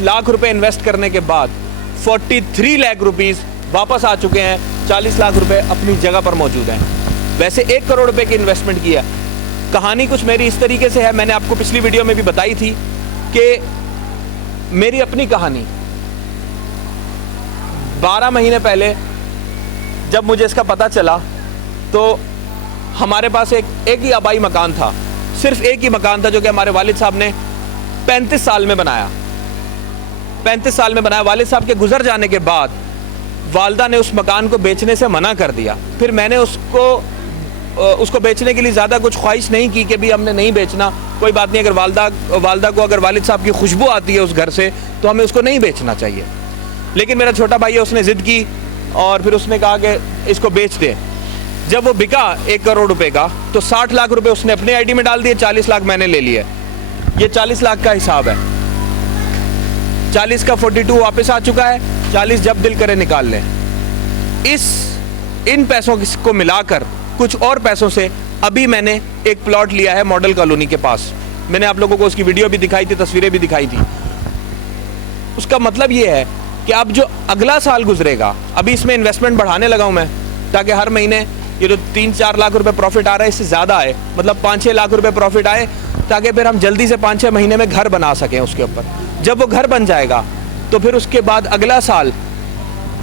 लाख रुपए इन्वेस्ट करने के बाद 43 लाख रुपीस वापस आ चुके हैं। 40 लाख रुपए अपनी जगह पर मौजूद हैं। वैसे 1 करोड़ रुपए की इन्वेस्टमेंट किया। कहानी कुछ मेरी इस तरीके से है, मैंने आपको पिछली वीडियो में भी बताई थी कि मेरी अपनी कहानी 12 महीने पहले जब मुझे इसका पता चला तो हमारे पास एक ही आबाई मकान था, सिर्फ एक ही मकान था जो कि हमारे वालिद साहब ने 35 साल में बनाया। 35 साल में बनाया। वालिद साहब के गुजर जाने के बाद वालदा ने उस मकान को बेचने से मना कर दिया। फिर मैंने उसको बेचने के लिए ज़्यादा कुछ ख्वाहिश नहीं की कि भी हमने नहीं बेचना, कोई बात नहीं, अगर वालदा को अगर वालिद साहब की खुशबू आती है उस घर से तो हमें उसको नहीं बेचना चाहिए। लेकिन मेरा छोटा भाई है, उसने ज़िद की और फिर उसने कहा कि इसको बेच दे। जब वो बिका 1 करोड़ रुपए का तो 60 लाख रुपए उसने अपने आईडी में डाल दिए, 40 लाख मैंने ले लिए। ये 40 लाख का हिसाब है। 40 का 42 वापस आ चुका है, 40 जब दिल करे निकाल लें। इन पैसों को मिलाकर कुछ और पैसों से अभी मैंने एक प्लॉट लिया है मॉडल कॉलोनी के पास। मैंने आप लोगों को उसकी वीडियो भी दिखाई थी, तस्वीरें भी दिखाई थी। उसका मतलब ये है कि अब जो अगला साल गुजरेगा, अभी इसमें इन्वेस्टमेंट बढ़ाने लगा हूं मैं ताकि हर महीने ये जो 3-4 लाख रुपए प्रॉफिट आ रहा है इससे ज़्यादा आए, मतलब 5-6 लाख रुपए प्रॉफिट आए, ताकि फिर हम जल्दी से 5-6 महीने में घर बना सकें उसके ऊपर। जब वो घर बन जाएगा तो फिर उसके बाद अगला साल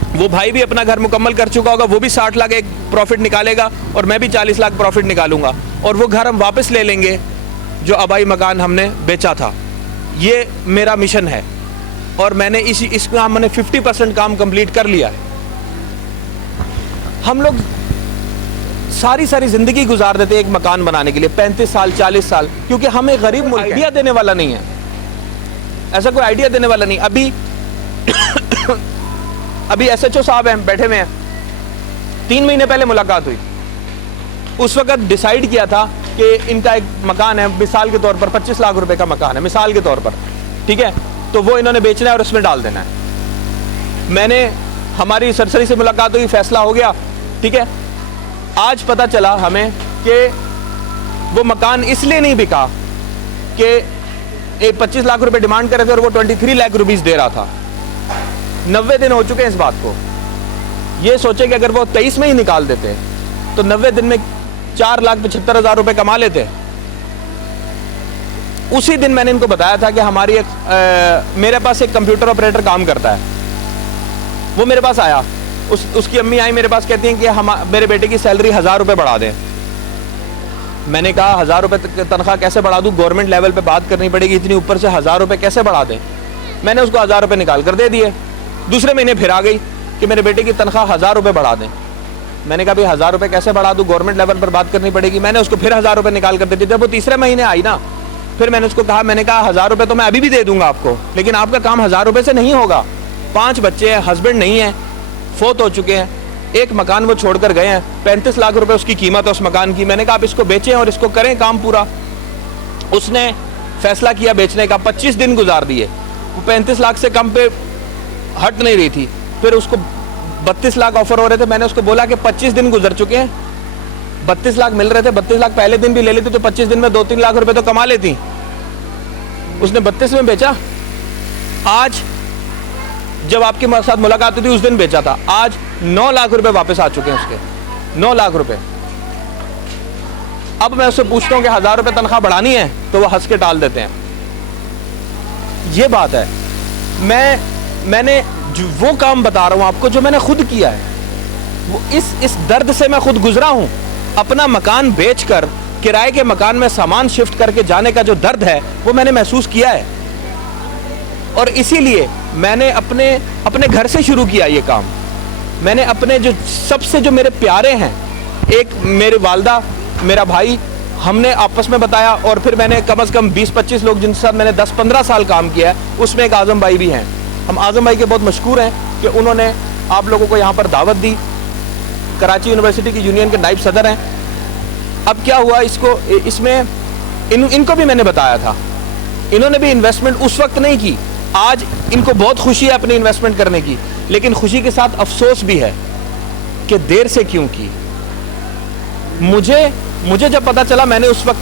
वो भाई भी अपना घर मुकम्मल कर चुका होगा, वो भी 60 लाख एक प्रॉफिट निकालेगा और मैं भी 40 लाख प्रॉफिट निकालूंगा और वो घर हम वापस ले लेंगे जो आबाई मकान हमने बेचा था। ये मेरा मिशन है और मैंने इस काम मैंने 50% काम कंप्लीट कर लिया है। हम लोग सारी ज़िंदगी गुजार देते हैं एक मकान बनाने के लिए, 35 साल 40 साल, क्योंकि हमें गरीब मुल्क आइडिया देने वाला नहीं है, ऐसा कोई आइडिया देने वाला नहीं। अभी SHO साहब हैं, बैठे हुए हैं, 3 महीने पहले मुलाकात हुई। उस वक्त डिसाइड किया था कि इनका एक मकान है, मिसाल के तौर पर 25 लाख रुपए का मकान है, मिसाल के तौर पर, ठीक है, तो वो इन्होंने बेचना है और उसमें डाल देना है। हमारी सरसरी से मुलाकात हुई, फैसला हो गया, ठीक है। आज पता चला हमें कि वो मकान इसलिए नहीं बिका कि 25 लाख रुपए डिमांड कर रहे थे और वो 23 लाख रुपीस दे रहा था। 90 दिन हो चुके हैं इस बात को। ये सोचे कि अगर वो 23 में ही निकाल देते तो 90 दिन में 4,75,000 रुपए कमा लेते। उसी दिन मैंने इनको बताया था कि मेरे पास एक कंप्यूटर ऑपरेटर काम करता है। वो मेरे पास आया, उसकी अम्मी आई मेरे पास, कहती हैं कि मेरे बेटे की सैलरी 1000 रुपये बढ़ा दें। मैंने कहा 1000 रुपये तनख्वाह कैसे बढ़ा दूँ, गवर्नमेंट लेवल पे बात करनी पड़ेगी, इतनी ऊपर से 1000 रुपये कैसे बढ़ा दें। मैंने उसको 1000 रुपये निकाल कर दे दिए। दूसरे महीने फिर आ गई कि मेरे बेटे की तनख्वाह 1000 रुपये बढ़ा दें। मैंने कहा भाई 1000 रुपये कैसे बढ़ा दूँ, गवर्नमेंट लेवल पर बात करनी पड़ेगी। मैंने उसको फिर 1000 रुपये निकाल कर दे दिए। जब वो तीसरे महीने आई ना, फिर मैंने उसको कहा, मैंने कहा 1000 रुपये तो मैं अभी भी दे दूंगा आपको, लेकिन आपका काम 1000 रुपये से नहीं होगा। 5 बच्चे हैं, हस्बैंड नहीं है, फोत हो चुके हैं, एक मकान वो छोड़कर गए हैं, 35 लाख रुपए उसकी कीमत है उस मकान की। मैंने कहा आप इसको बेचें और इसको करें काम पूरा। उसने फैसला किया बेचने का, 25 दिन गुजार दिए। वो 35 लाख से कम पे हट नहीं रही थी। फिर उसको 32 लाख ऑफर हो रहे थे। मैंने उसको बोला कि 25 दिन गुजर चुके हैं, 32 लाख मिल रहे थे, 32 लाख पहले दिन भी ले लेती तो 25 दिन में 2-3 लाख रुपए तो कमा लेती। उसने 32 में बेचा। आज जब आपके साथ मुलाकात हुई थी उस दिन बेचा था। आज 9 लाख रुपए वापस आ चुके हैं उसके, 9 लाख रुपए। अब मैं उससे पूछता हूं कि 1000 रुपए तनख्वाह बढ़ानी है तो वो हंस के टाल देते हैं। ये बात है। मैंने वो काम बता रहा हूं आपको जो मैंने खुद किया है। वो इस दर्द से मैं खुद गुजरा हूं। अपना मकान बेचकर किराए के मकान में सामान शिफ्ट करके जाने का जो दर्द है वो मैंने महसूस किया है। और इसीलिए मैंने अपने घर से शुरू किया ये काम। मैंने अपने जो मेरे प्यारे हैं, एक मेरे वालदा, मेरा भाई, हमने आपस में बताया। और फिर मैंने कम से कम 20-25 लोग जिनके साथ मैंने 10-15 साल काम किया है, उसमें एक आज़म भाई भी हैं। हम आज़म भाई के बहुत मशहूर हैं कि उन्होंने आप लोगों को यहाँ पर दावत दी। कराची यूनिवर्सिटी की यूनियन के नाइब सदर हैं। अब क्या हुआ, इनको भी मैंने बताया था। इन्होंने भी इन्वेस्टमेंट उस वक्त नहीं की। आज इनको बहुत खुशी है अपनी इन्वेस्टमेंट करने की, लेकिन खुशी के साथ अफसोस भी है कि देर से क्यों की। मुझे जब पता चला, मैंने उस वक्त